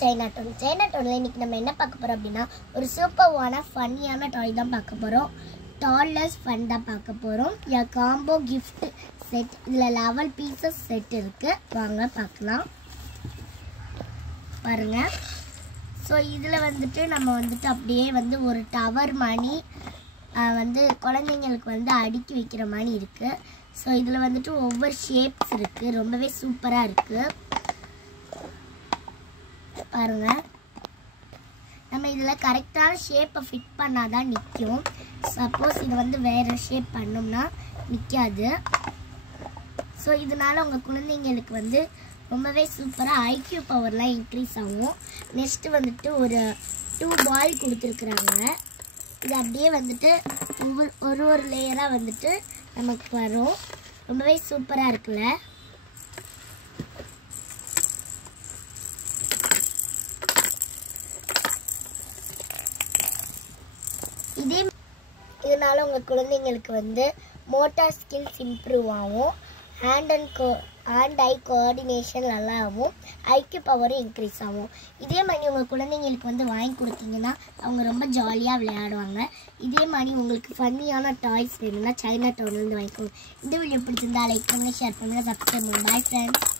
China டவுனில் இன்றைக்கி நம்ம என்ன பார்க்க போகிறோம் அப்படின்னா ஒரு சூப்பர்வான ஃபன்னியான டாய் தான் பார்க்க போகிறோம். டால்லஸ் ஃபன் தான் பார்க்க போகிறோம். காம்போ கிஃப்ட் செட், இதில் 11 பீசஸ் செட் இருக்குது. வாங்க பார்க்கலாம். பாருங்கள். ஸோ இதில் வந்துட்டு நம்ம வந்துட்டு அப்படியே வந்து ஒரு டவர் மணி வந்து குழந்தைங்களுக்கு வந்து அடுக்கி வைக்கிற மாதிரி இருக்குது. ஸோ இதில் வந்துட்டு ஒவ்வொரு ஷேப்ஸ் இருக்குது. ரொம்பவே சூப்பராக இருக்குது. பாருங்கள், நம்ம இதில் கரெக்டான ஷேப்பை ஃபிட் பண்ணால் தான் நிற்கும். சப்போஸ் இது வந்து வேறு ஷேப் பண்ணோம்னா நிற்காது. ஸோ இதனால் உங்கள் குழந்தைங்களுக்கு வந்து ரொம்பவே சூப்பராக ஐக்யூ பவர்லாம் இன்க்ரீஸ் ஆகும். நெக்ஸ்ட்டு வந்துட்டு ஒரு 2 பால் கொடுத்துருக்குறாங்க. இது அப்படியே வந்துட்டு ஒரு லேயராக வந்துட்டு நமக்கு வரும். ரொம்பவே சூப்பராக இருக்குல்ல. இதனால உங்கள் குழந்தைங்களுக்கு வந்து மோட்டார் ஸ்கில்ஸ் இம்ப்ரூவ் ஆகும். ஹேண்ட் ஐ கோஆர்டினேஷன் நல்லா ஆகும். ஐக்யூ பவரும் இன்க்ரீஸ் ஆகும். இதே மாதிரி உங்கள் குழந்தைங்களுக்கு வந்து வாங்கி கொடுத்தீங்கன்னா அவங்க ரொம்ப ஜாலியாக விளையாடுவாங்க. இதே மாதிரி உங்களுக்கு ஃபன்னியான டாய்ஸ் வேணும்னா சைனா டவுன்லேருந்து வாங்கிக்கோங்க. இந்த வீடியோ பிடிச்சிருந்தா லைக் பண்ணுங்கள், ஷேர் பண்ணுங்கள், சப்ஸ்கிரைப் பண்ணுங்கள். Bye friends.